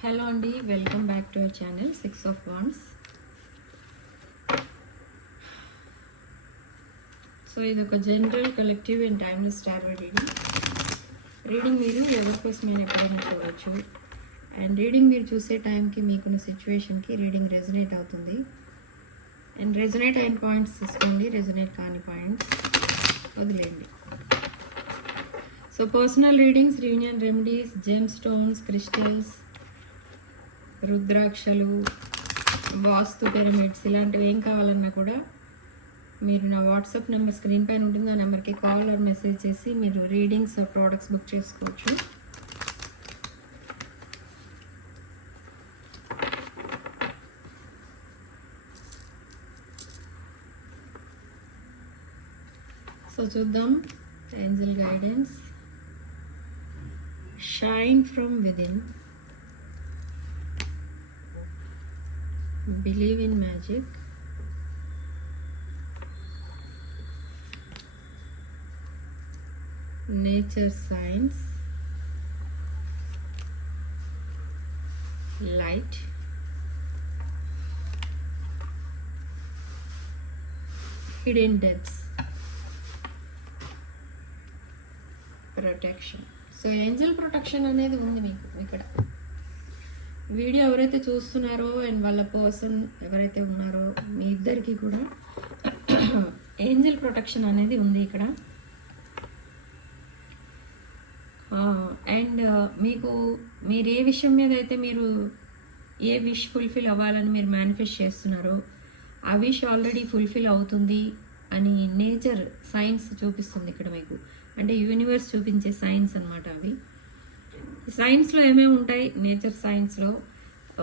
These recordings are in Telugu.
హలో అండి, welcome back to our channel 6 of Wands. So ఇది ఒక general collective and timeless tarot reading మీరు ఎవరి కోసమైనా ఎప్పుడైనా చూడవచ్చు. అండ్ రీడింగ్ మీరు చూసే టైంకి మీకున్న సిచ్యువేషన్కి రీడింగ్ రెజొనేట్ అవుతుంది. అండ్ రెజొనేట్ అయిన పాయింట్స్ తీసుకోండి, రెజొనేట్ కాని పాయింట్స్ వదిలేయండి. So personal readings, union remedies, gemstones, crystals, రుద్రాక్షలు, వాస్తు పిరమిడ్స్ ఇలాంటివి ఏం కావాలన్నా కూడా మీరు నా వాట్సాప్ నెంబర్ స్క్రీన్ పైన ఉంటుంది. ఆ నెంబర్కి కాల్ ఆర్ మెసేజ్ చేసి మీరు రీడింగ్స్ ఆర్ ప్రోడక్ట్స్ బుక్ చేసుకోవచ్చు. సో చూద్దాం. Angel guidance, shine from within, believe in magic, nature science, light, hidden depths, protection. So Angel protection అనేది ఉంది మీకు ఇక్కడ. వీడియో ఎవరైతే చూస్తున్నారో అండ్ వాళ్ళ పర్సన్ ఎవరైతే ఉన్నారో మీ ఇద్దరికి కూడా ఏంజల్ ప్రొటెక్షన్ అనేది ఉంది ఇక్కడ. అండ్ మీకు మీరు ఏ విషయం మీద అయితే మీరు ఏ విష్ ఫుల్ఫిల్ అవ్వాలని మీరు మేనిఫెస్ట్ చేస్తున్నారో ఆ విష్ ఆల్రెడీ ఫుల్ఫిల్ అవుతుంది అని నేచర్ సైన్స్ చూపిస్తుంది ఇక్కడ మీకు. అంటే యూనివర్స్ చూపించే సైన్స్ అన్నమాట అవి. సైన్స్లో ఏమేమి ఉంటాయి, నేచర్ సైన్స్లో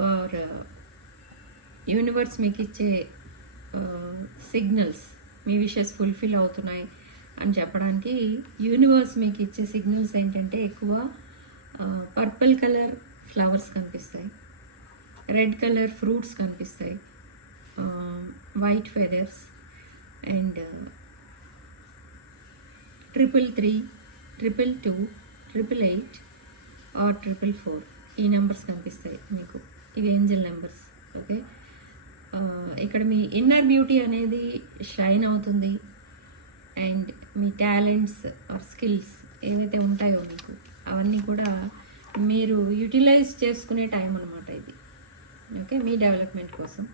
ఆర్ యూనివర్స్ మీకు ఇచ్చే సిగ్నల్స్, మీ విషెస్ ఫుల్ఫిల్ అవుతున్నాయి అని చెప్పడానికి యూనివర్స్ మీకు ఇచ్చే సిగ్నల్స్ ఏంటంటే ఎక్కువ పర్పుల్ కలర్ ఫ్లవర్స్ కనిపిస్తాయి, రెడ్ కలర్ ఫ్రూట్స్ కనిపిస్తాయి, వైట్ ఫెదర్స్ అండ్ 333, 222, 888 ఆర్ 444 ఈ నెంబర్స్ కనిపిస్తాయి మీకు. ఇవి ఏంజల్ నెంబర్స్. ఓకే, ఇక్కడ మీ ఇన్నర్ బ్యూటీ అనేది షైన్ అవుతుంది. అండ్ మీ టాలెంట్స్ ఆర్ స్కిల్స్ ఏవైతే ఉంటాయో మీకు అవన్నీ కూడా మీరు యూటిలైజ్ చేసుకునే టైం అనమాట ఇది. ఓకే, మీ డెవలప్మెంట్ కోసం.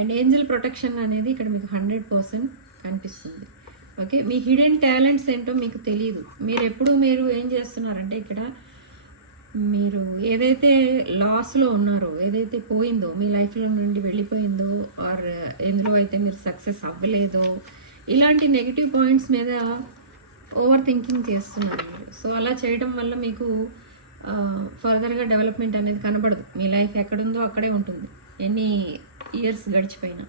అండ్ ఏంజల్ ప్రొటెక్షన్ అనేది ఇక్కడ మీకు 100% కనిపిస్తుంది. ఓకే, మీ హిడెన్ టాలెంట్స్ ఏంటో మీకు తెలియదు. మీరు ఏం చేస్తున్నారంటే ఇక్కడ మీరు ఏదైతే లాస్లో ఉన్నారో, ఏదైతే పోయిందో మీ లైఫ్లో నుండి వెళ్ళిపోయిందో ఆర్ ఎందులో అయితే మీరు సక్సెస్ అవ్వలేదో ఇలాంటి నెగిటివ్ పాయింట్స్ మీద ఓవర్ థింకింగ్ చేస్తున్నారు మీరు. సో అలా చేయడం వల్ల మీకు ఫర్దర్గా డెవలప్మెంట్ అనేది కనబడదు. మీ లైఫ్ ఎక్కడుందో అక్కడే ఉంటుంది ఎన్ని ఇయర్స్ గడిచిపోయినా.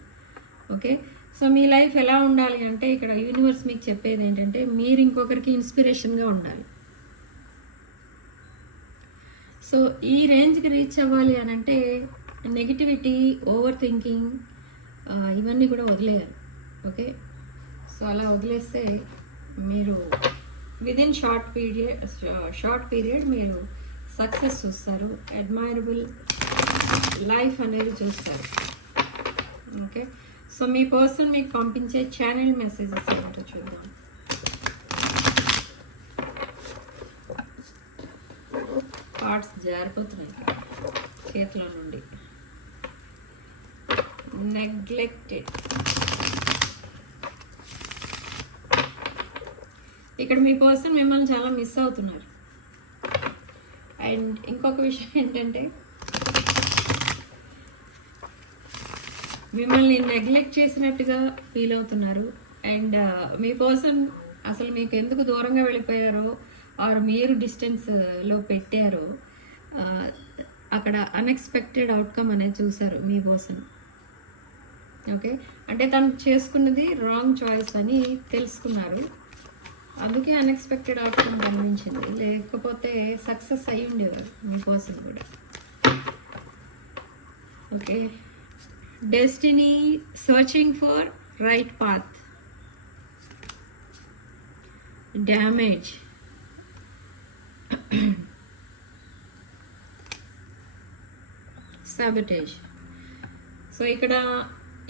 ఓకే, సో మీ లైఫ్ ఎలా ఉండాలి అంటే ఇక్కడ యూనివర్స్ మీకు చెప్పేది ఏంటంటే మీరు ఇంకొకరికి ఇన్స్పిరేషన్గా ఉండాలి. సో ఈ రేంజ్కి రీచ్ అవ్వాలి అని అంటే నెగిటివిటీ, ఓవర్ థింకింగ్ ఇవన్నీ కూడా వదిలేయాలి. ఓకే, సో అలా వదిలేస్తే మీరు విదిన్ షార్ట్ పీరియడ్ మీరు సక్సెస్ చూస్తారు, అడ్మైరబుల్ లైఫ్ అనేది చూస్తారు. ఓకే, సో మీ పర్సన్ మీకు పంపించే ఛానల్ మెసేజెస్ ఏంటో చూద్దాం. పార్ట్స్ జారిపోతున్నాయి చేతిలో నుండి. నెగ్లెక్టెడ్. ఇక్కడ మీ పర్సన్ మిమ్మల్ని చాలా మిస్ అవుతున్నారు. అండ్ ఇంకొక విషయం ఏంటంటే మిమ్మల్ని నెగ్లెక్ట్ చేసినట్టుగా ఫీల్ అవుతున్నారు. అండ్ మీ పర్సన్ అసలు మీకు ఎందుకు దూరంగా వెళ్ళిపోయారో ఆర్ మీరు డిస్టెన్స్లో పెట్టారో అక్కడ అన్ఎక్స్పెక్టెడ్ అవుట్కమ్ అనేది చూసారు మీ పర్సన్. ఓకే, అంటే తను చేసుకున్నది రాంగ్ చాయిస్ అని తెలుసుకున్నారు, అందుకే అన్ఎక్స్పెక్టెడ్ అవుట్కమ్ గమనించింది. లేకపోతే సక్సెస్ అయ్యి ఉండేవారు మీ పర్సన్ కూడా. Okay, destiny, searching for right path, damage, sabotage. So ఇక్కడ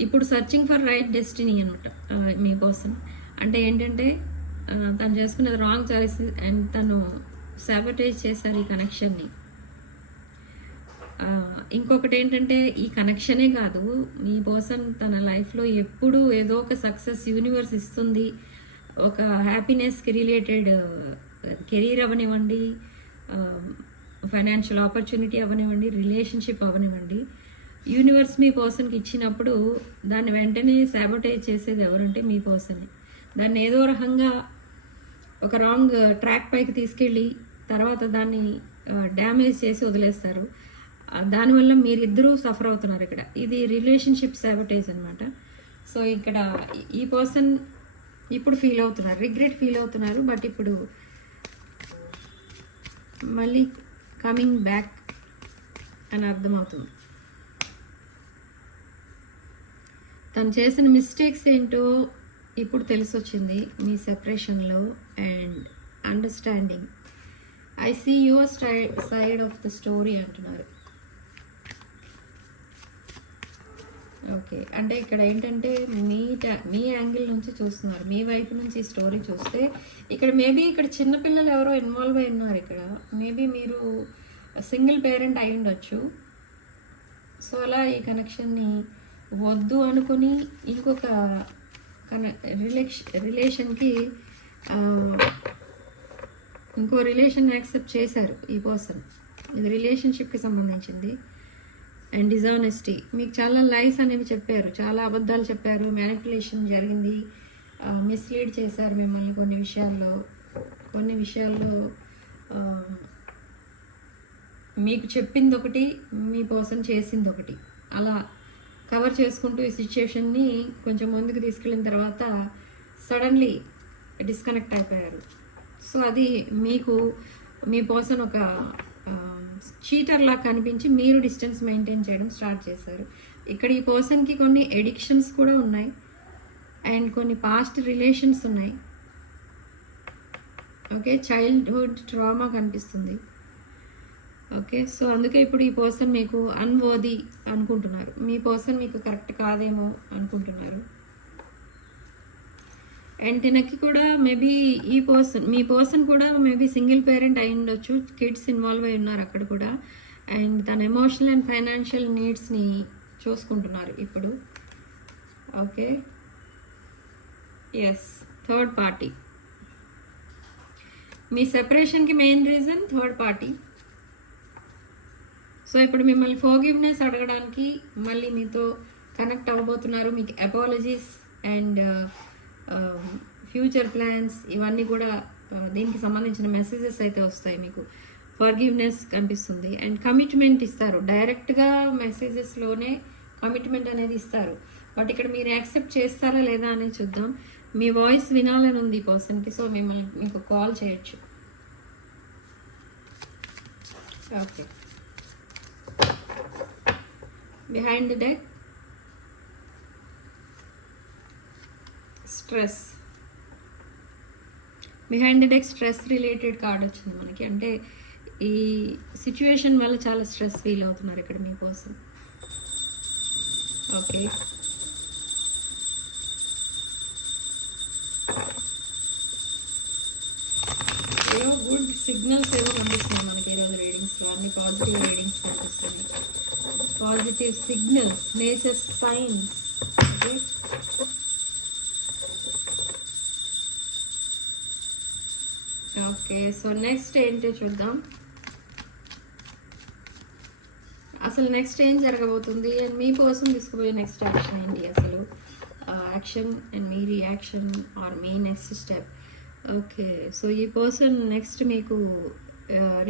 ఇప్పుడు సర్చింగ్ ఫర్ రైట్ డెస్టినీ అనమాట మీకోసం. అంటే ఏంటంటే తను చేసుకున్నది రాంగ్ చాయిస్ అండ్ తను సాబటేజ్ చేశారు ఈ కనెక్షన్ని. ఇంకొకటి ఏంటంటే ఈ కనెక్షనే కాదు, మీకోసం తన లైఫ్లో ఎప్పుడు ఏదో ఒక సక్సెస్ యూనివర్స్ ఇస్తుంది. ఒక హ్యాపీనెస్కి రిలేటెడ్ కెరీర్ అవనివ్వండి, ఫైనాన్షియల్ ఆపర్చునిటీ అవనివ్వండి, రిలేషన్షిప్ అవనివ్వండి, యూనివర్స్ మీ పర్సన్కి ఇచ్చినప్పుడు దాన్ని వెంటనే సాబటేజ్ చేసేది ఎవరంటే మీ పర్సనే. దాన్ని ఏదో రకంగా ఒక రాంగ్ ట్రాక్ పైకి తీసుకెళ్ళి తర్వాత దాన్ని డ్యామేజ్ చేసి వదిలేస్తారు. దానివల్ల మీరిద్దరూ సఫర్ అవుతున్నారు ఇక్కడ. ఇది రిలేషన్షిప్ సాబటేజ్ అనమాట. సో ఇక్కడ ఈ పర్సన్ ఇప్పుడు ఫీల్ అవుతున్నారు, రిగ్రెట్ ఫీల్ అవుతున్నారు. బట్ ఇప్పుడు మళ్ళీ కమింగ్ బ్యాక్ అని అర్థమవుతుంది. తను చేసిన మిస్టేక్స్ ఏంటో ఇప్పుడు తెలిసొచ్చింది మీ సెపరేషన్లో. And understanding, I see your side of the story అంటున్నారు. ఓకే, అంటే ఇక్కడ ఏంటంటే మీ యాంగిల్ నుంచి చూస్తున్నారు, మీ వైపు నుంచి ఈ స్టోరీ చూస్తే ఇక్కడ మేబీ ఇక్కడ చిన్నపిల్లలు ఎవరో ఇన్వాల్వ్ అయి ఉన్నారు. ఇక్కడ మేబీ మీరు సింగిల్ పేరెంట్ అయి ఉండొచ్చు. సో అలా ఈ కనెక్షన్ని వద్దు అనుకుని ఇంకొక రిలేషన్కి ఇంకో రిలేషన్ యాక్సెప్ట్ చేశారు ఈ పర్సన్. ఇది రిలేషన్షిప్కి సంబంధించింది. అండ్ డిజానెస్టీ, మీకు చాలా లైస్ అనేవి చెప్పారు, చాలా అబద్ధాలు చెప్పారు, మ్యానిపులేషన్ జరిగింది, మిస్లీడ్ చేశారు మిమ్మల్ని కొన్ని విషయాల్లో మీకు చెప్పింది ఒకటి, మీ పర్సన్ చేసింది ఒకటి. అలా కవర్ చేసుకుంటూ ఈ సిచ్యుయేషన్ని కొంచెం ముందుకు తీసుకెళ్ళిన తర్వాత సడన్లీ డిస్కనెక్ట్ అయిపోయారు. సో అది మీకు మీ పర్సన్ ఒక చీటర్లా కనిపించి మీరు డిస్టెన్స్ మెయింటైన్ చేయడం స్టార్ట్ చేశారు. ఇక్కడ ఈ పర్సన్కి కొన్ని ఎడిక్షన్స్ కూడా ఉన్నాయి అండ్ కొన్ని పాస్ట్ రిలేషన్స్ ఉన్నాయి. ఓకే, చైల్డ్హుడ్ ట్రామా కనిపిస్తుంది. ఓకే, సో అందుకే ఇప్పుడు ఈ పర్సన్ మీకు అన్వర్ది అనుకుంటున్నారు, మీ పర్సన్ మీకు కరెక్ట్ కాదేమో అనుకుంటున్నారు. అండ్ తినకి కూడా మేబీ మీ పర్సన్ కూడా మేబీ సింగిల్ పేరెంట్ అయి ఉండొచ్చు, కిడ్స్ ఇన్వాల్వ్ అయి ఉన్నారు అక్కడ కూడా. అండ్ తన ఎమోషనల్ అండ్ ఫైనాన్షియల్ నీడ్స్ని చూసుకుంటున్నారు ఇప్పుడు. Okay, yes, third party. మీ సెపరేషన్కి main reason third party. So ఇప్పుడు మిమ్మల్ని ఫర్గివ్నెస్ అడగడానికి మళ్ళీ మీతో కనెక్ట్ అవ్వబోతున్నారు. మీకు అపాలజీస్ అండ్ ఫ్యూచర్ ప్లాన్స్ ఇవన్నీ కూడా దీనికి సంబంధించిన మెసేజెస్ అయితే వస్తాయి. మీకు ఫర్గివ్నెస్ కనిపిస్తుంది అండ్ కమిట్మెంట్ ఇస్తారు. డైరెక్ట్గా మెసేజెస్లోనే కమిట్మెంట్ అనేది ఇస్తారు. బట్ ఇక్కడ మీరు యాక్సెప్ట్ చేస్తారా లేదా అనేది చూద్దాం. మీ వాయిస్ వినాలని ఉంది ఈ పర్సన్కి, సో మీకు కాల్ చేయొచ్చు. Okay, behind the deck stress. Behind the deck stress related card వచ్చింది మనకి. అంటే ఈ సిచ్యువేషన్ వల్ల చాలా స్ట్రెస్ ఫీల్ అవుతున్నారు ఇక్కడ మీ కోసం. ఓకే, ఏవో గుడ్ సిగ్నల్స్ ఏవో కనిపిస్తున్నాయి మనకి ఈరోజు రీడింగ్స్లో. అన్ని పాజిటివ్ రీడింగ్స్ కనిపిస్తున్నాయి, positive signals, nature science. Okay, okay, so next ఏంటో చూద్దాం. అసలు నెక్స్ట్ ఏం జరగబోతుంది అండ్ మీ కోసం తీసుకుపోయే నెక్స్ట్ యాక్షన్ ఏంటి, అసలు యాక్షన్ అండ్ మీ రియాక్షన్ ఆర్ మీ నెక్స్ట్ స్టెప్. ఓకే, సో ఈ పర్సన్ నెక్స్ట్ మీకు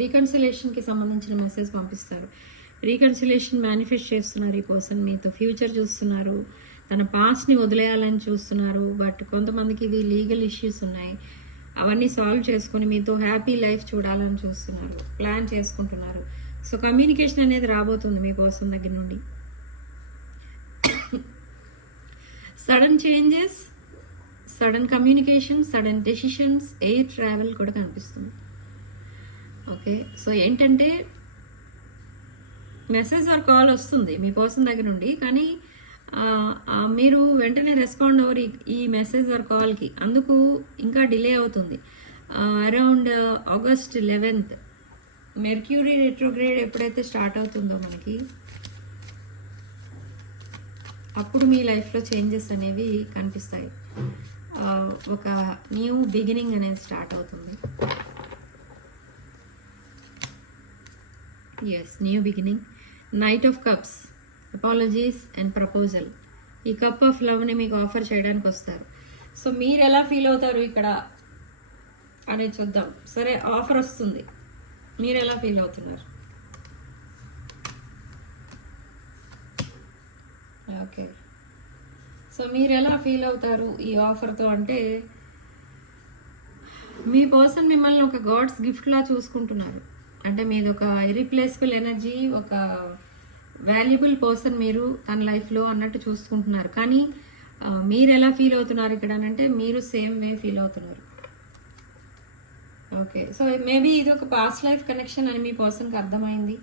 రీకన్సిలేషన్కి సంబంధించిన మెసేజ్ పంపిస్తారు. రీకన్సిలేషన్ మేనిఫెస్ట్ చేస్తున్నారు ఈ పర్సన్. మీతో ఫ్యూచర్ చూస్తున్నారు, తన పాస్ట్ని వదిలేయాలని చూస్తున్నారు. బట్ కొంతమందికి ఇవి లీగల్ ఇష్యూస్ ఉన్నాయి, అవన్నీ సాల్వ్ చేసుకొని మీతో హ్యాపీ లైఫ్ చూడాలని చూస్తున్నారు, ప్లాన్ చేసుకుంటున్నారు. సో కమ్యూనికేషన్ అనేది రాబోతుంది మీ పర్సన్ దగ్గర నుండి. Sudden changes, sudden communication, sudden decisions, air travel కూడా కనిపిస్తుంది. ఓకే, సో ఏంటంటే మెసేజ్ ఆర్ కాల్ వస్తుంది మీ పర్సన్ దగ్గర నుండి, కానీ మీరు వెంటనే రెస్పాండ్ అవ్వరు ఈ మెసేజ్ ఆర్ కాల్కి, అందుకు ఇంకా డిలే అవుతుంది. Around August 11th Mercury retrograde ఎప్పుడైతే స్టార్ట్ అవుతుందో మనకి, అప్పుడు మీ లైఫ్లో చేంజెస్ అనేవి కనిపిస్తాయి. ఒక న్యూ బిగినింగ్ అనేది స్టార్ట్ అవుతుంది. Yes, new beginning. Knight of cups, apologies and proposal. ఈ కప్ ఆఫ్ లవ్ని మీకు ఆఫర్ చేయడానికి వస్తారు. సో మీరు ఎలా ఫీల్ అవుతారు ఇక్కడ అనేది చూద్దాం. సరే, ఆఫర్ వస్తుంది, మీరు ఎలా ఫీల్ అవుతున్నారు? ఓకే, సో మీరు ఎలా ఫీల్ అవుతారు ఈ ఆఫర్తో అంటే, మీ పర్సన్ మిమ్మల్ని ఒక గాడ్స్ గిఫ్ట్లా చూసుకుంటున్నారు. అంటే మీది ఒక ఇరిప్లేసబుల్ ఎనర్జీ, ఒక వాల్యుబుల్ పర్సన్ మీరు తన లైఫ్లో అన్నట్టు చూసుకుంటున్నారు. కానీ మీరు ఎలా ఫీల్ అవుతున్నారు ఇక్కడ అంటే, మీరు సేమ్ వే ఫీల్ అవుతున్నారు. ఓకే, సో మేబీ ఇది ఒక పాస్ట్ లైఫ్ కనెక్షన్ అని మీ పర్సన్కి అర్థమైంది.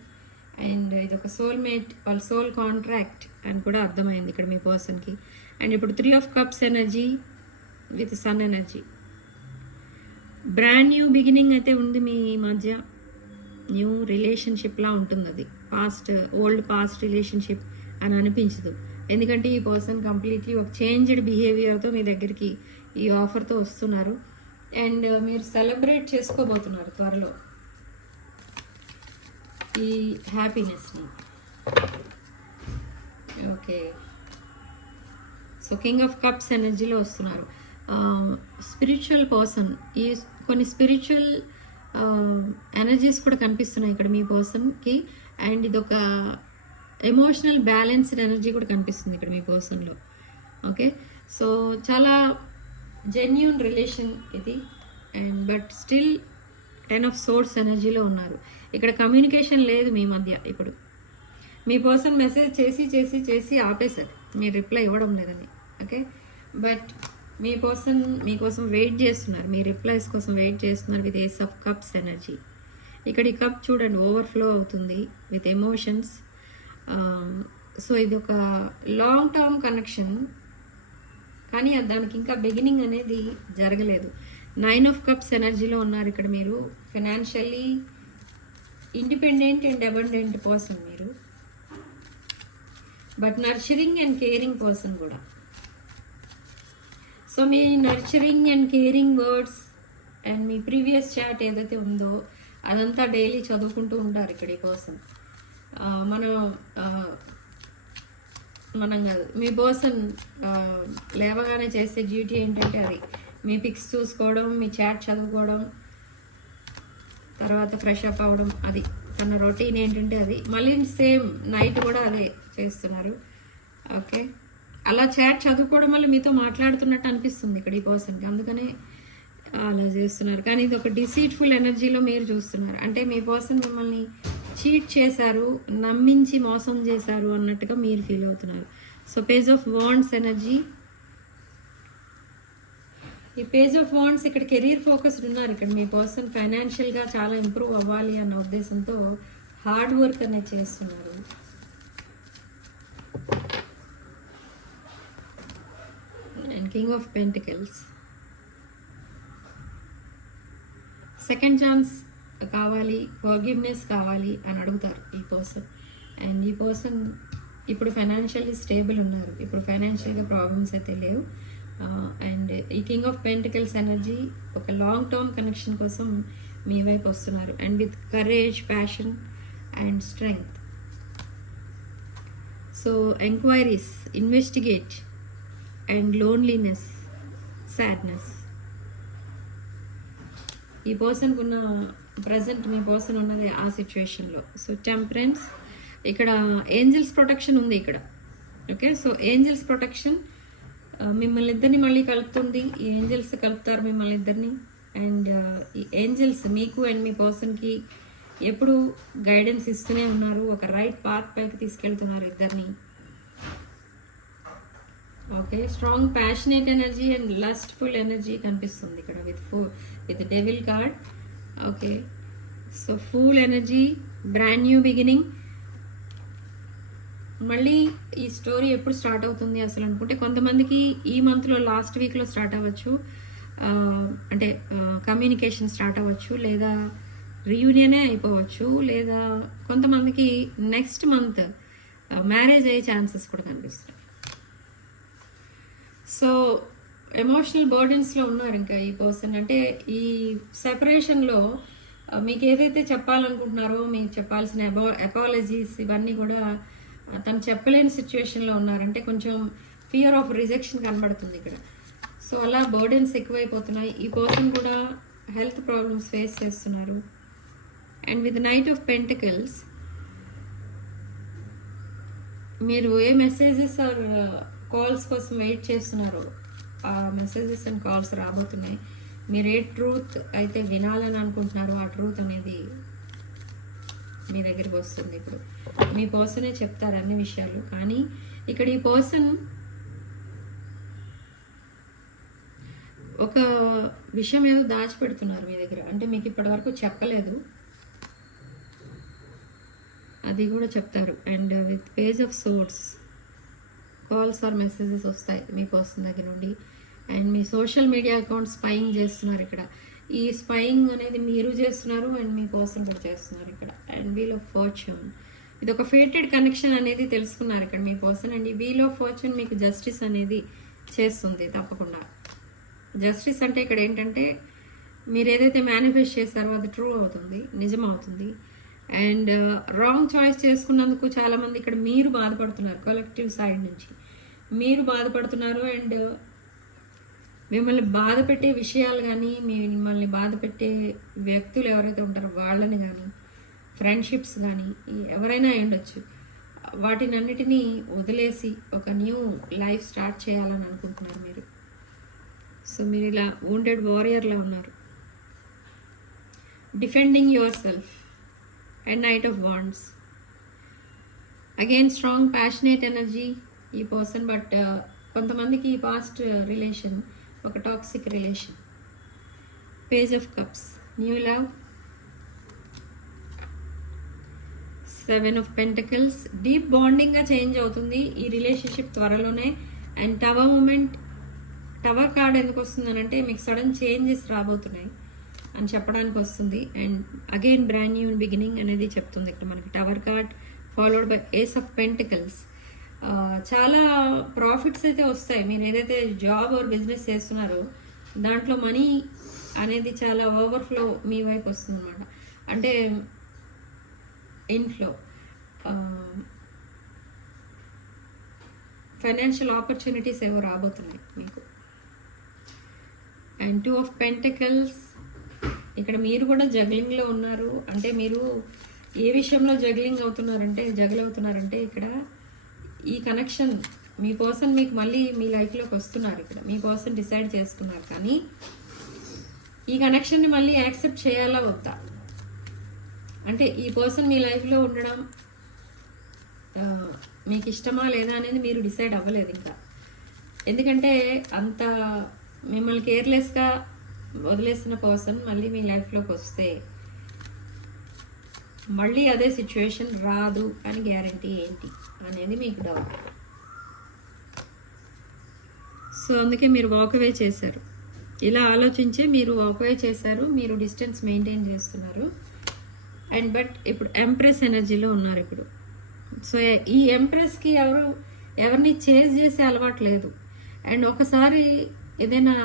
అండ్ ఇది ఒక సోల్మేట్ వాళ్ళ సోల్ కాంట్రాక్ట్ అని కూడా అర్థమైంది ఇక్కడ మీ పర్సన్కి. అండ్ ఇప్పుడు 3 of Cups energy with sun energy. Brand new beginning అయితే ఉంది మీ మధ్య. న్యూ రిలేషన్షిప్లా ఉంటుంది అది. ఓల్డ్ పాస్ట్ రిలేషన్షిప్ అని అనిపించదు, ఎందుకంటే ఈ పర్సన్ కంప్లీట్లీ ఒక చేంజ్డ్ బిహేవియర్తో మీ దగ్గరికి ఈ ఆఫర్తో వస్తున్నారు. అండ్ మీరు సెలబ్రేట్ చేసుకోబోతున్నారు త్వరలో ఈ హ్యాపీనెస్ని. Okay, so king of cups ఎనర్జీలో వస్తున్నారు. స్పిరిచువల్ పర్సన్, ఈ కొన్ని స్పిరిచువల్ ఎనర్జీస్ కూడా కనిపిస్తున్నాయి ఇక్కడ మీ పర్సన్కి. అండ్ ఇది ఒక ఎమోషనల్ బ్యాలెన్స్డ్ ఎనర్జీ కూడా కనిపిస్తుంది ఇక్కడ మీ పర్సన్లో. ఓకే, సో చాలా జెన్యూన్ రిలేషన్ ఇది. And but still 10 of Swords ఎనర్జీలో ఉన్నారు. ఇక్కడ కమ్యూనికేషన్ లేదు మీ మధ్య. ఇప్పుడు మీ పర్సన్ మెసేజ్ చేసి చేసి చేసి ఆపేశారు, మీరు రిప్లై ఇవ్వడం లేదని. ఓకే, బట్ మీ పర్సన్ మీకోసం వెయిట్ చేస్తున్నారు, మీ రిప్లైస్ కోసం వెయిట్ చేస్తున్నారు with ace of cups energy. ఇక్కడ ఈ కప్ చూడండి ఓవర్ఫ్లో అవుతుంది విత్ ఎమోషన్స్. సో ఇది ఒక లాంగ్ టర్మ్ కనెక్షన్, కానీ దానికి ఇంకా బిగినింగ్ అనేది జరగలేదు. 9 of Cups ఎనర్జీలో ఉన్నారు ఇక్కడ మీరు. Financially independent and abundant person మీరు, but nurturing and caring person కూడా. సో మీ nurturing and caring words and మీ ప్రీవియస్ చాట్ ఏదైతే ఉందో అదంతా డైలీ చదువుకుంటూ ఉంటారు ఇక్కడ ఈ పర్సన్. మనం కాదు, మీ పర్సన్ లేవగానే చేసే డ్యూటీ ఏంటంటే అది మీ పిక్స్ చూసుకోవడం, మీ చాట్ చదువుకోవడం, తర్వాత ఫ్రెష్ అప్ అవ్వడం. అది తన రొటీన్ ఏంటంటే అది. మళ్ళీ సేమ్ నైట్ కూడా అదే చేస్తున్నారు. ఓకే, అలా చాట్ చదువుకోవడం వల్ల మీతో మాట్లాడుతున్నట్టు అనిపిస్తుంది ఇక్కడ ఈ పర్సన్కి, అందుకనే అలా చేస్తున్నారు. కానీ ఇది ఒక డిసీట్ఫుల్ ఎనర్జీలో మీరు చూస్తున్నారు. అంటే మీ పర్సన్ మిమ్మల్ని చీట్ చేశారు, నమ్మించి మోసం చేశారు అన్నట్టుగా మీరు ఫీల్ అవుతున్నారు. So page of wands energy. ఈ పేజ్ ఆఫ్ వాండ్స్ ఇక్కడ కెరీర్ ఫోకస్డ్ ఉన్నారు. ఇక్కడ మీ పర్సన్ ఫైనాన్షియల్గా చాలా ఇంప్రూవ్ అవ్వాలి అన్న ఉద్దేశంతో హార్డ్ వర్క్ అనేది చేస్తున్నారు. And king of pentacles. Second chance కావాలి, ఫర్గివ్నెస్ కావాలి అని అడుగుతారు ఈ పర్సన్. అండ్ ఈ పర్సన్ ఇప్పుడు ఫైనాన్షియల్లీ స్టేబుల్ ఉన్నారు, ఇప్పుడు ఫైనాన్షియల్గా ప్రాబ్లమ్స్ అయితే లేవు. అండ్ ఈ కింగ్ ఆఫ్ పెంటికల్స్ ఎనర్జీ ఒక లాంగ్ టర్మ్ కనెక్షన్ కోసం మీ వైపు వస్తున్నారు. And with courage, passion and strength. So enquiries, investigate and loneliness, sadness. ఈ పర్సన్కి ఉన్న ప్రజెంట్ మీ పర్సన్ ఉన్నది ఆ సిచ్యువేషన్లో. So temperance. ఇక్కడ ఏంజల్స్ ప్రొటెక్షన్ ఉంది ఇక్కడ. ఓకే, సో ఏంజల్స్ ప్రొటెక్షన్ మిమ్మల్ని ఇద్దరిని మళ్ళీ కలుపుతుంది. ఈ ఏంజల్స్ కలుపుతారు మిమ్మల్ని ఇద్దరిని. అండ్ ఈ ఏంజల్స్ మీకు అండ్ మీ పర్సన్కి ఎప్పుడు గైడెన్స్ ఇస్తూనే ఉన్నారు, ఒక రైట్ పాత్ పైకి తీసుకెళ్తున్నారు ఇద్దరిని. Okay, strong passionate energy and lustful energy కనిపిస్తుంది ఇక్కడ with devil card. Okay, so fool energy, brand new beginning మళ్ళీ ఈ స్టోరీ ఎప్పుడు స్టార్ట్ అవుతుంది అసలు అనుకుంటే కొంతమందికి ఈ మంత్లో లాస్ట్ వీక్లో స్టార్ట్ అవ్వచ్చు, అంటే కమ్యూనికేషన్ స్టార్ట్ అవ్వచ్చు, లేదా రీయూనియనే అయిపోవచ్చు, లేదా కొంతమందికి నెక్స్ట్ మంత్ మ్యారేజ్ అయ్యే ఛాన్సెస్ కూడా కనిపిస్తున్నాయి. సో ఎమోషనల్ బర్డెన్స్లో ఉన్నారు ఇంకా ఈ పర్సన్. అంటే ఈ సెపరేషన్లో మీకు ఏదైతే చెప్పాలనుకుంటున్నారో, మీకు చెప్పాల్సిన అపాలజీస్ ఇవన్నీ కూడా తను చెప్పలేని సిచ్యువేషన్లో ఉన్నారంటే కొంచెం ఫియర్ ఆఫ్ రిజెక్షన్ కనబడుతుంది ఇక్కడ. సో అలా బర్డెన్స్ ఎక్కువైపోతున్నాయి. ఈ పర్సన్ కూడా హెల్త్ ప్రాబ్లమ్స్ ఫేస్ చేస్తున్నారు. And with knight of pentacles మీరు ఏ మెసేజెస్ ఆర్ కాల్స్ కోసం వెయిట్ చేస్తున్నారో ఆ మెసేజెస్ అండ్ కాల్స్ రాబోతున్నాయి. మీరు ఏ ట్రూత్ అయితే వినాలని అనుకుంటున్నారో ఆ ట్రూత్ అనేది మీ దగ్గరికి వస్తుంది. ఇప్పుడు మీ పర్సనే చెప్తారు అన్ని విషయాలు, కానీ ఇక్కడ ఈ పర్సన్ ఒక విషయం ఏదో దాచిపెడుతున్నారు మీ దగ్గర. అంటే మీకు ఇప్పటివరకు చెప్పలేదు, అది కూడా చెప్తారు. And with page of swords calls or messages వస్తాయి మీ పర్సన్ దగ్గర నుండి. అండ్ మీ సోషల్ మీడియా అకౌంట్ స్పైయింగ్ చేస్తున్నారు ఇక్కడ. ఈ స్పైయింగ్ అనేది మీరు చేస్తున్నారు అండ్ మీ పర్సన్ కూడా చేస్తున్నారు ఇక్కడ. అండ్ వీల్ ఆఫ్ ఫార్చ్యూన్, ఇది ఒక ఫేటెడ్ కనెక్షన్ అనేది తెలుసుకున్నారు ఇక్కడ మీ పర్సన్. అండ్ ఈ వీల్ ఆఫ్ ఫార్చ్యూన్ మీకు జస్టిస్ అనేది చేస్తుంది తప్పకుండా. జస్టిస్ అంటే ఇక్కడ ఏంటంటే మీరు ఏదైతే మేనిఫెస్ట్ చేస్తారో అది ట్రూ అవుతుంది, నిజం అవుతుంది. అండ్ రాంగ్ చాయిస్ చేసుకున్నందుకు చాలామంది ఇక్కడ మీరు బాధపడుతున్నారు, కలెక్టివ్ సైడ్ నుంచి మీరు బాధపడుతున్నారు. అండ్ మిమ్మల్ని బాధ పెట్టే విషయాలు కానీ, మిమ్మల్ని బాధ పెట్టే వ్యక్తులు ఎవరైతే ఉంటారో వాళ్ళని కానీ, ఫ్రెండ్షిప్స్ కానీ ఎవరైనా ఉండొచ్చు, వాటిని అన్నిటినీ వదిలేసి ఒక న్యూ లైఫ్ స్టార్ట్ చేయాలని అనుకుంటున్నారు మీరు. సో మీరు ఇలా వూండెడ్ వారియర్లా ఉన్నారు, defending yourself. And knight of wands again strong passionate energy ఈ పర్సన్. బట్ కొంతమందికి ఈ పాస్ట్ రిలేషన్ ఒక toxic relation. Page of cups, new love, 7 of pentacles, deep బాండింగ్గా చేంజ్ అవుతుంది ఈ రిలేషన్షిప్ త్వరలోనే. And tower moment, tower card ఎందుకు వస్తుందనంటే మీకు సడన్ చేంజెస్ రాబోతున్నాయి అని చెప్పడానికి వస్తుంది. And again brand new beginning అనేది చెప్తుంది ఇక్కడ మనకి tower card, followed by ace of pentacles. చాలా ప్రాఫిట్స్ అయితే వస్తాయి. మీరు ఏదైతే జాబ్ ఆర్ బిజినెస్ చేస్తున్నారో దాంట్లో మనీ అనేది చాలా ఓవర్ఫ్లో మీ వైపు వస్తుంది అనమాట. అంటే ఇన్ఫ్లో, ఫైనాన్షియల్ ఆపర్చునిటీస్ ఏవో రాబోతున్నాయి మీకు. అండ్ 2 ఆఫ్ పెంటికల్స్, ఇక్కడ మీరు కూడా జగ్లింగ్లో ఉన్నారు. అంటే మీరు ఏ విషయంలో జగ్లింగ్ అవుతున్నారంటే ఇక్కడ ఈ కనెక్షన్ మీ పర్సన్ మీకు మళ్ళీ మీ లైఫ్లోకి వస్తున్నారు. ఇక్కడ మీ పర్సన్ డిసైడ్ చేసుకున్నారు, కానీ ఈ కనెక్షన్ని మళ్ళీ యాక్సెప్ట్ చేయాలా వద్దా, అంటే ఈ పర్సన్ మీ లైఫ్లో ఉండడం మీకు ఇష్టమా లేదా అనేది మీరు డిసైడ్ అవ్వలేదు ఇంకా. ఎందుకంటే అంత మిమ్మల్ని కేర్లెస్గా వదిలేసిన పర్సన్ మళ్ళీ మీ లైఫ్లోకి వస్తే మళ్ళీ అదే సిచ్యువేషన్ రాదు అని గ్యారంటీ ఏంటి అనేది మీకు డౌట్. సో అందుకే మీరు వాకవే చేశారు, ఇలా ఆలోచించి మీరు వాకవే చేశారు, మీరు డిస్టెన్స్ మెయింటైన్ చేస్తున్నారు. అండ్ బట్ ఇప్పుడు ఎంప్రెస్ ఎనర్జీలో ఉన్నారు ఇప్పుడు. సో ఈ ఎంప్రెస్కి ఎవరిని చేజ్ చేసే అలవాటు లేదు. అండ్ ఒకసారి ఏదైనా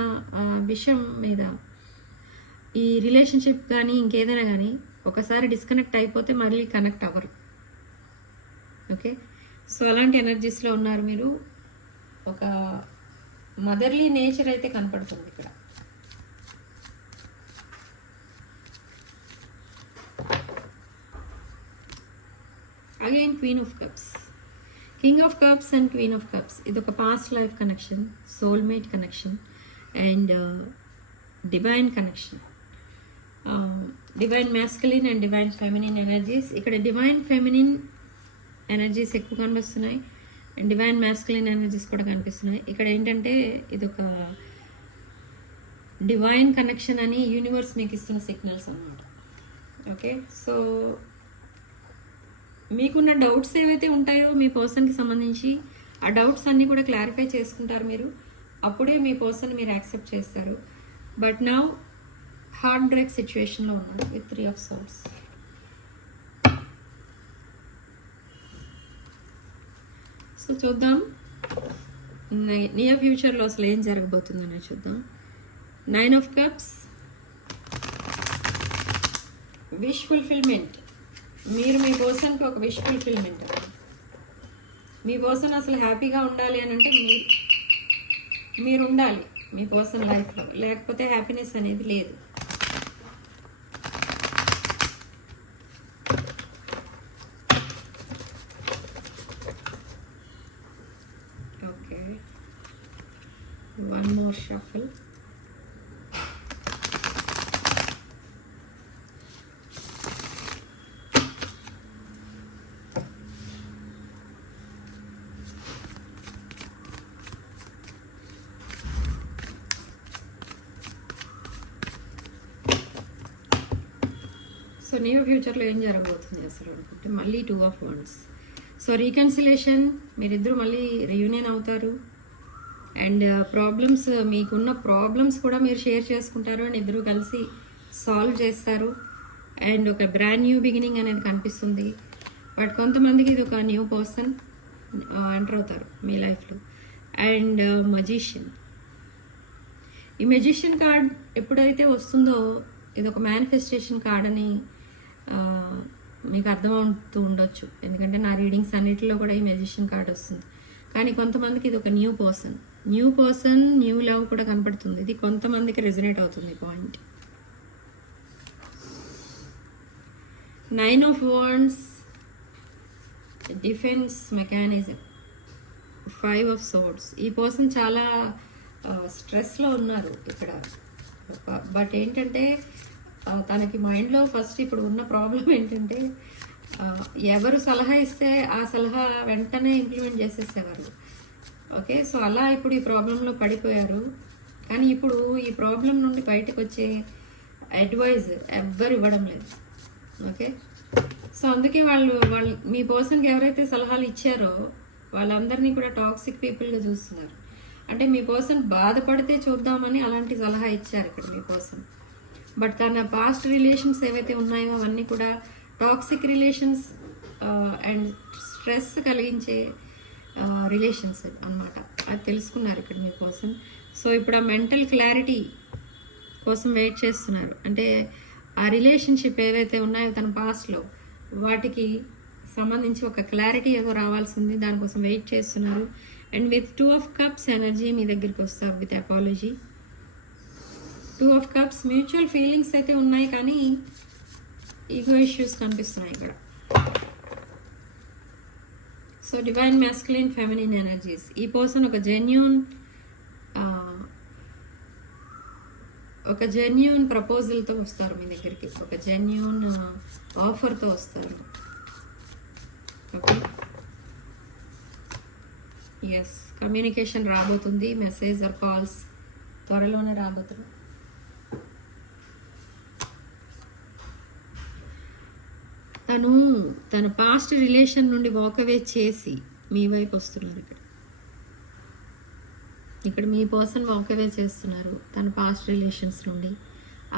విషయం మీద ఈ రిలేషన్షిప్ కానీ ఇంకేదైనా కానీ ఒకసారి డిస్కనెక్ట్ అయిపోతే మళ్ళీ కనెక్ట్ అవ్వరు. ఓకే, సో అలాంటి ఎనర్జీస్లో ఉన్నారు మీరు. ఒక మదర్లీ నేచర్ అయితే కనపడుతుంది ఇక్కడ. Again queen of cups, king of cups and queen of cups. ఇది ఒక past life connection, soulmate connection and divine connection. Divine masculine and divine feminine energies. ఇక్కడ డివైన్ ఫెమినిన్ ఎనర్జీస్ ఎక్కువ కనిపిస్తున్నాయి అండ్ డివైన్ మ్యాస్కులిన్ ఎనర్జీస్ కూడా కనిపిస్తున్నాయి. ఇక్కడ ఏంటంటే ఇది ఒక డివైన్ కనెక్షన్ అని యూనివర్స్ మీకు ఇస్తున్న సిగ్నల్స్ అన్నమాట. ఓకే, సో మీకున్న డౌట్స్ ఏవైతే ఉంటాయో మీ పర్సన్కి సంబంధించి ఆ డౌట్స్ అన్నీ కూడా క్లారిఫై చేసుకుంటారు మీరు. అప్పుడే మీ పర్సన్ మీరు యాక్సెప్ట్ చేస్తారు. బట్ నౌ హార్ట్ బ్రేక్ సిచ్యువేషన్లో ఉన్నారు విత్ 3 of Swords. సో చూద్దాం నియర్ ఫ్యూచర్లో అసలు ఏం జరగబోతుందనే చూద్దాం. 9 of Cups, విష్ ఫుల్ఫిల్మెంట్. మీరు మీ పర్సన్కి ఒక విష్ ఫుల్ఫిల్మెంట్. మీ పర్సన్ అసలు హ్యాపీగా ఉండాలి అని అంటే మీరు ఉండాలి మీ పర్సన్ లైఫ్లో, లేకపోతే హ్యాపీనెస్ అనేది లేదు. Okay, 1 more shuffle. So near ఫ్యూచర్లో ఏం జరగబోతుంది అసలు అనుకుంటే మళ్ళీ 2 of Wands. సో రీకన్సిలేషన్, మీరిద్దరూ మళ్ళీ రీయూనియన్ అవుతారు. అండ్ ప్రాబ్లమ్స్, మీకున్న ప్రాబ్లమ్స్ కూడా మీరు షేర్ చేసుకుంటారు అండ్ ఇద్దరు కలిసి సాల్వ్ చేస్తారు. అండ్ ఒక బ్రాండ్ న్యూ బిగినింగ్ అనేది కనిపిస్తుంది. బట్ కొంతమందికి ఇది ఒక న్యూ పర్సన్ ఎంటర్ అవుతారు మీ లైఫ్లో. అండ్ మజిషియన్, ఈ మెజిషియన్ కార్డ్ ఎప్పుడైతే వస్తుందో ఇది ఒక మేనిఫెస్టేషన్ కార్డ్ అని మీకు అర్థమవుతూ ఉండొచ్చు. ఎందుకంటే నా రీడింగ్స్ అన్నిటిలో కూడా ఈ మెజిషియన్ కార్డ్ వస్తుంది. కానీ కొంతమందికి ఇది ఒక న్యూ పర్సన్, న్యూ లవ్ కూడా కనపడుతుంది. ఇది కొంతమందికి రెజొనేట్ అవుతుంది point. 9 of Wands, defence mechanism, 5 of Swords. ఈ పర్సన్ చాలా స్ట్రెస్లో ఉన్నారు ఇక్కడ. బట్ ఏంటంటే తనకి మైండ్లో ఫస్ట్ ఇప్పుడు ఉన్న ప్రాబ్లం ఏంటంటే ఎవరు సలహా ఇస్తే ఆ సలహా వెంటనే ఇంప్లిమెంట్ చేసేసేవారు. ఓకే, సో అలా ఇప్పుడు ఈ ప్రాబ్లంలో పడిపోయారు. కానీ ఇప్పుడు ఈ ప్రాబ్లం నుండి బయటకు వచ్చే అడ్వైజ్ ఎవ్వరు ఇవ్వడం లేదు. ఓకే, సో అందుకే వాళ్ళు మీ పర్సన్కి ఎవరైతే సలహాలు ఇచ్చారో వాళ్ళందరినీ కూడా టాక్సిక్ పీపుల్గా చూస్తున్నారు. అంటే మీ పర్సన్ బాధపడితే చూద్దామని అలాంటి సలహా ఇచ్చారు ఇక్కడ మీ పర్సన్. బట్ తన పాస్ట్ రిలేషన్స్ ఏవైతే ఉన్నాయో అవన్నీ కూడా టాక్సిక్ రిలేషన్స్ అండ్ స్ట్రెస్ కలిగించే రిలేషన్స్ అన్నమాట. అది తెలుసుకున్నారు ఇక్కడ మీ పర్సన్. సో ఇప్పుడు ఆ మెంటల్ క్లారిటీ కోసం వెయిట్ చేస్తున్నారు. అంటే ఆ రిలేషన్షిప్ ఏవైతే ఉన్నాయో తన పాస్ట్లో వాటికి సంబంధించి ఒక క్లారిటీ ఏదో రావాల్సింది, దానికోసం వెయిట్ చేస్తున్నారు. And with 2 of Cups energy మీ దగ్గరికి వస్తారు with apology. 2 of Cups, mutual feelings అయితే ఉన్నాయి కానీ ఈగో ఇష్యూస్ కనిపిస్తున్నాయి ఇక్కడ. So divine masculine, feminine energies. ఈ పర్సన్ ఒక జెన్యూన్ ప్రపోజల్తో వస్తారు మీ దగ్గరికి, ఒక జెన్యూన్ ఆఫర్తో వస్తారు. ఓకే, ఎస్, కమ్యూనికేషన్ రాబోతుంది, మెసేజ్ ఆర్ కాల్స్ త్వరలోనే రాబోతుంది. తన పాస్ట్ రిలేషన్ నుండి వాకవే చేసి మీ వైపు వస్తున్నారు. ఇక్కడ మీ పర్సన్ వాకవే చేస్తున్నారు తన పాస్ట్ రిలేషన్స్ నుండి.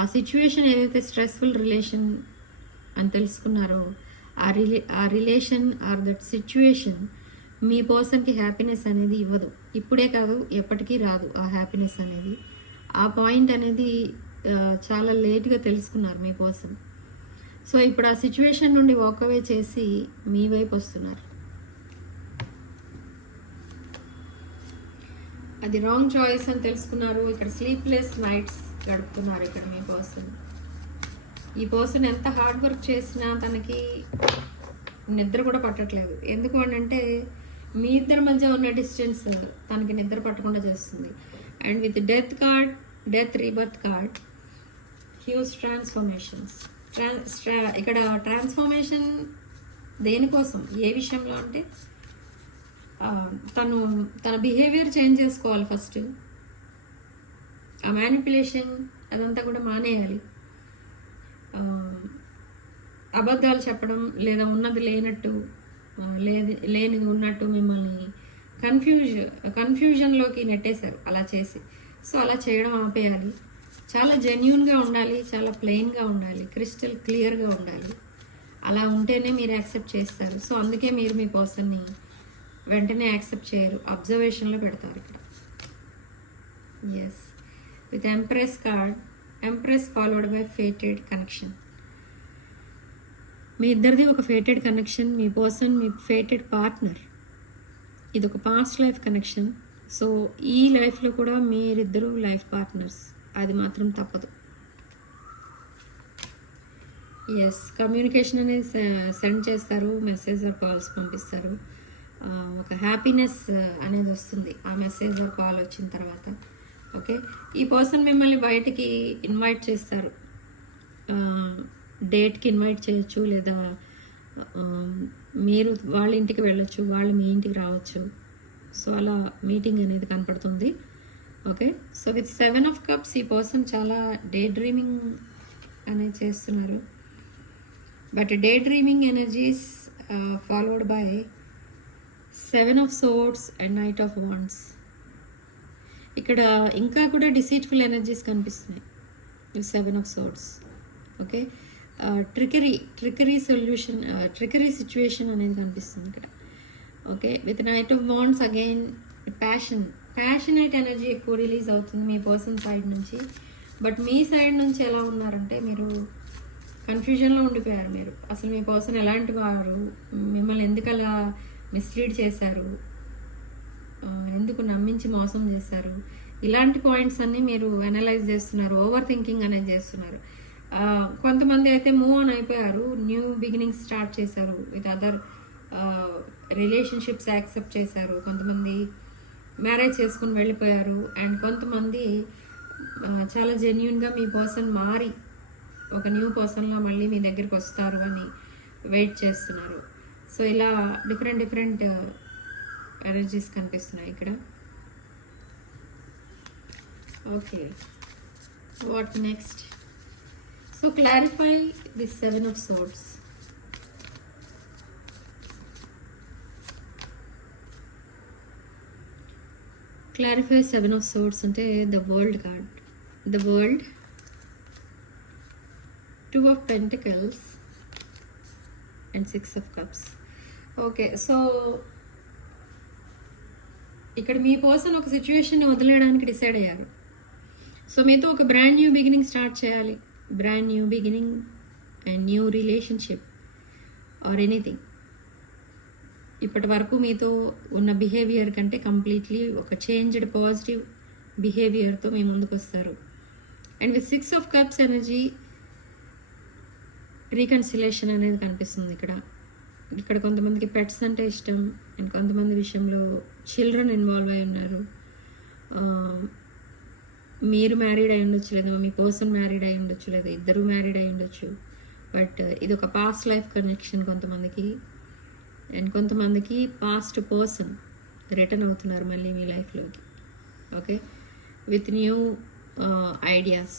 ఆ సిచ్యువేషన్ ఏదైతే స్ట్రెస్ఫుల్ రిలేషన్ అని తెలుసుకున్నారో ఆ రిలేషన్ ఆర్ దట్ సిచ్యువేషన్ మీ పర్సన్కి హ్యాపీనెస్ అనేది ఇవ్వదు. ఇప్పుడే కాదు, ఎప్పటికీ రాదు ఆ హ్యాపీనెస్ అనేది. ఆ పాయింట్ అనేది చాలా లేట్గా తెలుసుకున్నారు మీ పర్సన్. సో ఇప్పుడు ఆ సిచ్యువేషన్ నుండి వాకవే చేసి మీ వైపు వస్తున్నారు. అది రాంగ్ చాయిస్ అని తెలుసుకున్నారు. ఇక్కడ స్లీప్లెస్ నైట్స్ గడుపుతున్నారు ఇక్కడ మీ పర్సన్. ఈ పర్సన్ ఎంత హార్డ్ వర్క్ చేసినా తనకి నిద్ర కూడా పట్టట్లేదు. ఎందుకు అంటే మీ ఇద్దరి మధ్య ఉన్న డిస్టెన్స్ తనకి నిద్ర పట్టకుండా చేస్తుంది. And with death card, death rebirth card, huge transformations. ఇక్కడ ట్రాన్స్ఫర్మేషన్ దేనికోసం, ఏ విషయంలో అంటే తన బిహేవియర్ చేంజ్ చేసుకోవాలి ఫస్ట్. ఆ మ్యానిపులేషన్ అదంతా కూడా మానేయాలి. అబద్ధాలు చెప్పడం లేదా ఉన్నది లేనట్టు లేనిది ఉన్నట్టు మిమ్మల్ని కన్ఫ్యూజన్లోకి నెట్టేశారు అలా చేసి. సో అలా చేయడం ఆపేయాలి. చాలా జెన్యూన్గా ఉండాలి, చాలా ప్లెయిన్గా ఉండాలి, క్రిస్టల్ క్లియర్గా ఉండాలి. అలా ఉంటేనే మీరు యాక్సెప్ట్ చేస్తారు. సో అందుకే మీరు మీ పర్సన్ని వెంటనే యాక్సెప్ట్ చేయరు, అబ్జర్వేషన్లో పెడతారు ఇక్కడ. Yes, with empress card, empress followed by fated connection. మీ ఇద్దరిది ఒక ఫేటెడ్ కనెక్షన్. మీ పర్సన్ మీ ఫేటెడ్ పార్ట్నర్. ఇది ఒక పాస్ట్ లైఫ్ కనెక్షన్. సో ఈ లైఫ్లో కూడా మీరిద్దరూ లైఫ్ పార్ట్నర్స్, అది మాత్రం తప్పదు. ఎస్, కమ్యూనికేషన్ అనేది సెండ్ చేస్తారు, మెసేజ్ ఆర్ కాల్స్ పంపిస్తారు. ఒక హ్యాపీనెస్ అనేది వస్తుంది ఆ మెసేజ్ ఆర్ కాల్ వచ్చిన తర్వాత. ఓకే, ఈ పర్సన్ మిమ్మల్ని బయటికి ఇన్వైట్ చేస్తారు, డేట్కి ఇన్వైట్ చేయొచ్చు, లేదా మీరు వాళ్ళ ఇంటికి వెళ్ళొచ్చు, వాళ్ళు మీ ఇంటికి రావచ్చు. సో అలా మీటింగ్ అనేది కనపడుతుంది. Okay, so with 7 of Cups ఈ పర్సన్ చాలా డే డ్రీమింగ్ అనేది చేస్తున్నారు. But daydreaming energies followed by 7 of Swords and Knight of Wands. ఇక్కడ ఇంకా కూడా డిసీట్ఫుల్ ఎనర్జీస్ కనిపిస్తున్నాయి with 7 of Swords. Okay, trickery solution, trickery situation అనేది కనిపిస్తుంది ఇక్కడ. Okay, with knight of wands again passionate energy ఎక్కువ రిలీజ్ అవుతుంది మీ పర్సన్ సైడ్ నుంచి. బట్ మీ సైడ్ నుంచి ఎలా ఉన్నారంటే మీరు కన్ఫ్యూజన్లో ఉండిపోయారు. మీరు అసలు మీ పర్సన్ ఎలాంటి వారు, మిమ్మల్ని ఎందుకు అలా మిస్లీడ్ చేశారు, ఎందుకు నమ్మించి మోసం చేశారు, ఇలాంటి పాయింట్స్ అన్నీ మీరు అనలైజ్ చేస్తున్నారు, ఓవర్ థింకింగ్ అనేది చేస్తున్నారు. కొంతమంది అయితే మూవ్ ఆన్ అయిపోయారు, న్యూ బిగినింగ్స్ స్టార్ట్ చేశారు, విత్ అదర్ రిలేషన్షిప్స్ యాక్సెప్ట్ చేశారు. కొంతమంది మ్యారేజ్ చేసుకుని వెళ్ళిపోయారు. అండ్ కొంతమంది చాలా జెన్యున్గా మీ పర్సన్ మారి ఒక న్యూ పర్సన్లో మళ్ళీ మీ దగ్గరికి వస్తారు అని వెయిట్ చేస్తున్నారు. సో ఇలా డిఫరెంట్ ఎనర్జీస్ కనిపిస్తున్నాయి ఇక్కడ. Okay, what next? So clarify this 7 of Swords. Clarify 7 of Swords అంటే the world card. The world, 2 of Pentacles and 6 of Cups. Okay, so ఇక్కడ మీ పర్సన్ ఒక సిచ్యువేషన్ని వదిలేయడానికి డిసైడ్ అయ్యారు. సో మీతో ఒక బ్రాండ్ న్యూ బిగినింగ్ స్టార్ట్ చేయాలి. Brand new beginning and new relationship or anything. ఇప్పటి వరకు మీతో ఉన్న బిహేవియర్ కంటే కంప్లీట్లీ ఒక చేంజ్డ్ పాజిటివ్ బిహేవియర్తో మీ ముందుకు వస్తారు. And with 6 of Cups energy reconciliation అనేది కనిపిస్తుంది ఇక్కడ. ఇక్కడ కొంతమందికి పెట్స్ అంటే ఇష్టం అండ్ కొంతమంది విషయంలో చిల్డ్రన్ ఇన్వాల్వ్ అయి ఉన్నారు. మీరు మ్యారీడ్ అయి ఉండొచ్చు, లేదా మీ పర్సన్ మ్యారీడ్ అయి ఉండొచ్చు, లేదా ఇద్దరు మ్యారీడ్ అయి ఉండొచ్చు. బట్ ఇది ఒక పాస్ట్ లైఫ్ కనెక్షన్ కొంతమందికి. అండ్ కొంతమందికి పాస్ట్ పర్సన్ రిటర్న్ అవుతున్నారు మళ్ళీ మీ లైఫ్లోకి. Okay, with new ideas.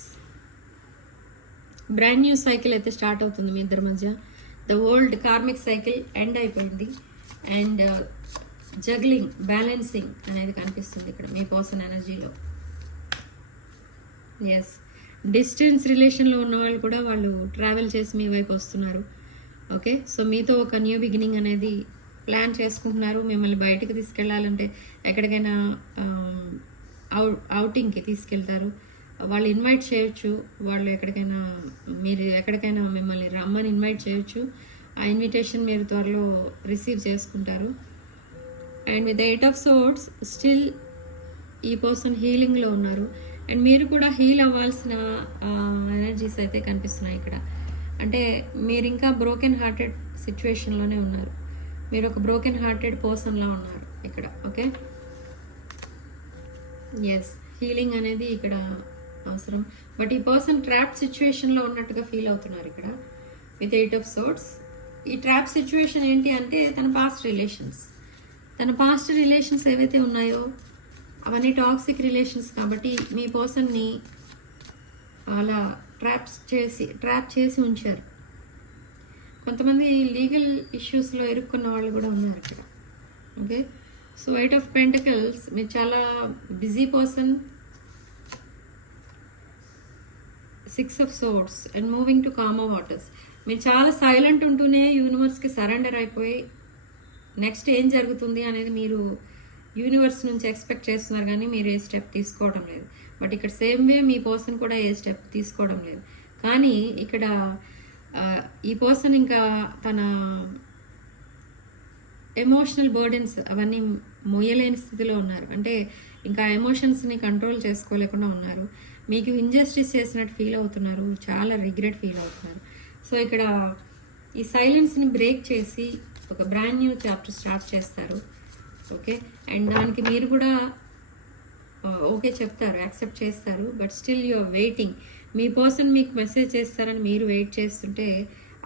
Brand new cycle అయితే స్టార్ట్ అవుతుంది మీ ఇద్దరి మధ్య. The old karmic cycle end అయిపోయింది. అండ్ జగ్లింగ్, బ్యాలెన్సింగ్ అనేది కనిపిస్తుంది ఇక్కడ మీ పర్సన్ ఎనర్జీలో. ఎస్, డిస్టెన్స్ రిలేషన్లో ఉన్న వాళ్ళు కూడా వాళ్ళు ట్రావెల్ చేసి మీ వైపు వస్తున్నారు. ఓకే, సో మీతో ఒక న్యూ బిగినింగ్ అనేది ప్లాన్ చేసుకుంటున్నారు. మిమ్మల్ని బయటకు తీసుకెళ్లాలంటే ఎక్కడికైనా అవుటింగ్కి తీసుకెళ్తారు. వాళ్ళు ఇన్వైట్ చేయొచ్చు, వాళ్ళు ఎక్కడికైనా, మీరు ఎక్కడికైనా మిమ్మల్ని రమ్మని ఇన్వైట్ చేయొచ్చు. ఆ ఇన్విటేషన్ మీరు త్వరలో రిసీవ్ చేసుకుంటారు. And with 8 of Swords still ఈ పర్సన్ హీలింగ్లో ఉన్నారు. అండ్ మీరు కూడా హీల్ అవ్వాల్సిన ఎనర్జీస్ అయితే కనిపిస్తున్నాయి ఇక్కడ. అంటే మీరు ఇంకా బ్రోకెన్ హార్టెడ్ సిచ్యువేషన్లోనే ఉన్నారు. మీరు ఒక బ్రోకెన్ హార్టెడ్ పర్సన్లా ఉన్నారు ఇక్కడ. ఓకే, ఎస్, హీలింగ్ అనేది ఇక్కడ అవసరం. బట్ ఈ పర్సన్ ట్రాప్ సిచ్యువేషన్లో ఉన్నట్టుగా ఫీల్ అవుతున్నారు ఇక్కడ విత్ 8 of Swords. ఈ ట్రాప్ సిచ్యువేషన్ ఏంటి అంటే తన పాస్ట్ రిలేషన్స్ ఏవైతే ఉన్నాయో అవన్నీ టాక్సిక్ రిలేషన్స్. కాబట్టి మీ పర్సన్ని అలా ట్రాప్ చేసి ఉంచారు. కొంతమంది లీగల్ ఇష్యూస్లో ఇరుక్కున్న వాళ్ళు కూడా ఉన్నారు ఇక్కడ. ఓకే, సో 8 ఆఫ్ పెంటికల్స్, మీరు చాలా busy person. 6 of swords and moving to comer waters. మీరు చాలా సైలెంట్ ఉంటూనే యూనివర్స్కి సరెండర్ అయిపోయి నెక్స్ట్ ఏం జరుగుతుంది అనేది మీరు యూనివర్స్ నుంచి ఎక్స్పెక్ట్ చేస్తున్నారు, కానీ మీరు ఏ స్టెప్ తీసుకోవడం లేదు. బట్ ఇక్కడ సేమ్ వే మీ పర్సన్ కూడా ఏ స్టెప్ తీసుకోవడం లేదు. కానీ ఇక్కడ ఈ పర్సన్ ఇంకా తన ఎమోషనల్ బర్డెన్స్ అవన్నీ మోయలేని స్థితిలో ఉన్నారు. అంటే ఇంకా ఎమోషన్స్ని కంట్రోల్ చేసుకోలేకుండా ఉన్నారు. మీకు ఇంజస్టిస్ చేసినట్టు ఫీల్ అవుతున్నారు, చాలా రిగ్రెట్ ఫీల్ అవుతున్నారు. సో ఇక్కడ ఈ సైలెన్స్ని బ్రేక్ చేసి ఒక బ్రాండ్ న్యూ చాప్టర్ స్టార్ట్ చేస్తారు. ఓకే, అండ్ దానికి మీరు కూడా ఓకే చెప్తారు, యాక్సెప్ట్ చేస్తారు. But still you are waiting. మీ పర్సన్ మీకు మెసేజ్ చేస్తారని మీరు వెయిట్ చేస్తుంటే,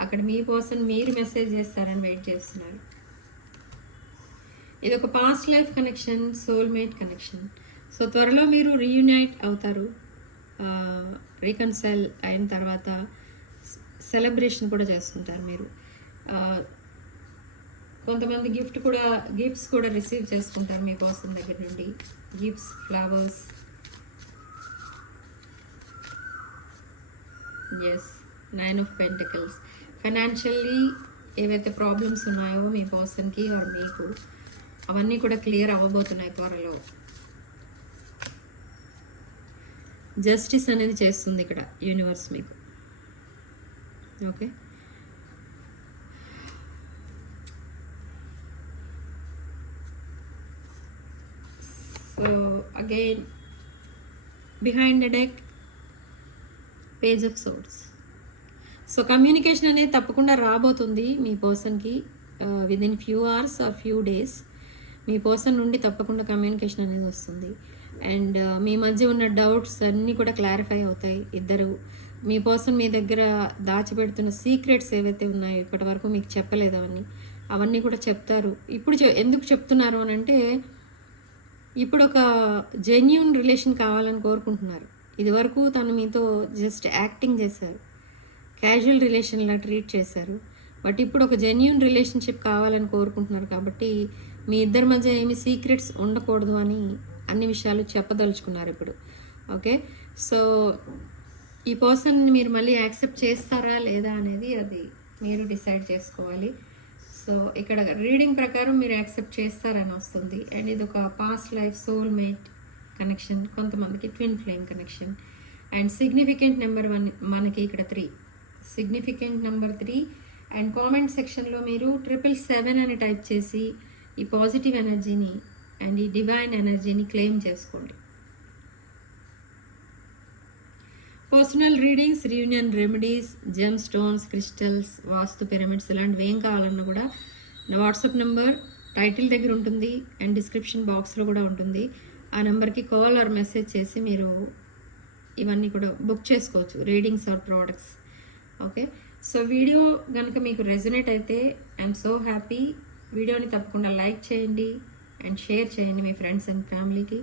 అక్కడ మీ పర్సన్ మీరు మెసేజ్ చేస్తారని వెయిట్ చేస్తున్నారు. ఇది ఒక past life connection, soulmate connection. So త్వరలో మీరు రీయూనైట్ అవుతారు. రీకన్సైల్ అయిన తర్వాత సెలబ్రేషన్ కూడా చేసుకుంటారు మీరు. కొంతమంది గిఫ్ట్స్ కూడా రిసీవ్ చేసుకుంటారు మీ పర్సన్ దగ్గర నుండి. Gifts, flowers. Yes, 9 of pentacles. Financially ఏవైతే ప్రాబ్లమ్స్ ఉన్నాయో మీ పర్సన్కి ఆర్ మీకు, అవన్నీ కూడా క్లియర్ అవ్వబోతున్నాయి త్వరలో. జస్టిస్ అనేది చేస్తుంది ఇక్కడ యూనివర్స్ మీకు. Okay, so again behind the deck, page of swords. So communication అనేది తప్పకుండా రాబోతుంది మీ పర్సన్కి within few hours are few days. Me person నుండి తప్పకుండా కమ్యూనికేషన్ అనేది వస్తుంది. అండ్ మీ మధ్య ఉన్న డౌట్స్ అన్నీ కూడా క్లారిఫై అవుతాయి. ఇద్దరు మీ పర్సన్ మీ దగ్గర దాచిపెడుతున్న సీక్రెట్స్ ఏవైతే ఉన్నాయో ఇప్పటి వరకు మీకు చెప్పలేదు, అవన్నీ కూడా చెప్తారు. ఇప్పుడు ఎందుకు చెప్తున్నారు అని అంటే, ఇప్పుడు ఒక జెన్యూన్ రిలేషన్ కావాలని కోరుకుంటున్నారు. ఇదివరకు తను మీతో జస్ట్ యాక్టింగ్ చేశారు, క్యాజువల్ రిలేషన్లా ట్రీట్ చేశారు. బట్ ఇప్పుడు ఒక జెన్యూన్ రిలేషన్షిప్ కావాలని కోరుకుంటున్నారు. కాబట్టి మీ ఇద్దరి మధ్య ఏమి సీక్రెట్స్ ఉండకూడదు అని అన్ని విషయాలు చెప్పదలుచుకున్నారు ఇప్పుడు. ఓకే, సో ఈ పర్సన్ని మీరు మళ్ళీ యాక్సెప్ట్ చేస్తారా లేదా అనేది అది మీరు డిసైడ్ చేసుకోవాలి. సో ఇక్కడ రీడింగ్ ప్రకారం మీరు యాక్సెప్ట్ చేస్తారని వస్తుంది. అండ్ ఇది ఒక పాస్ట్ లైఫ్ సోల్మేట్ కనెక్షన్, కొంతమందికి twin flame connection. And significant number 1 మనకి ఇక్కడ 3, సిగ్నిఫికెంట్ నెంబర్ 3. అండ్ కామెంట్ సెక్షన్లో మీరు 777 అని టైప్ చేసి ఈ పాజిటివ్ ఎనర్జీని అండ్ ఈ డివైన్ ఎనర్జీని క్లెయిమ్ చేసుకోండి. Personal readings, reunion remedies, gemstones, crystals, vastu pyramids ఇలాంటివి ఏం కావాలన్నా కూడా నా వాట్సాప్ నెంబర్ టైటిల్ దగ్గర ఉంటుంది అండ్ డిస్క్రిప్షన్ బాక్స్లో కూడా ఉంటుంది. ఆ నెంబర్కి కాల్ ఆర్ మెసేజ్ చేసి మీరు ఇవన్నీ కూడా బుక్ చేసుకోవచ్చు, readings or products. Okay, so video కనుక మీకు రెజొనేట్ అయితే ఐఎమ్ సో హ్యాపీ. వీడియోని తప్పకుండా లైక్ చేయండి అండ్ షేర్ చేయండి మీ ఫ్రెండ్స్ అండ్ ఫ్యామిలీకి.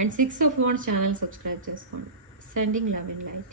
And 6 of wands channel subscribe చేసుకోండి. Sending love and light.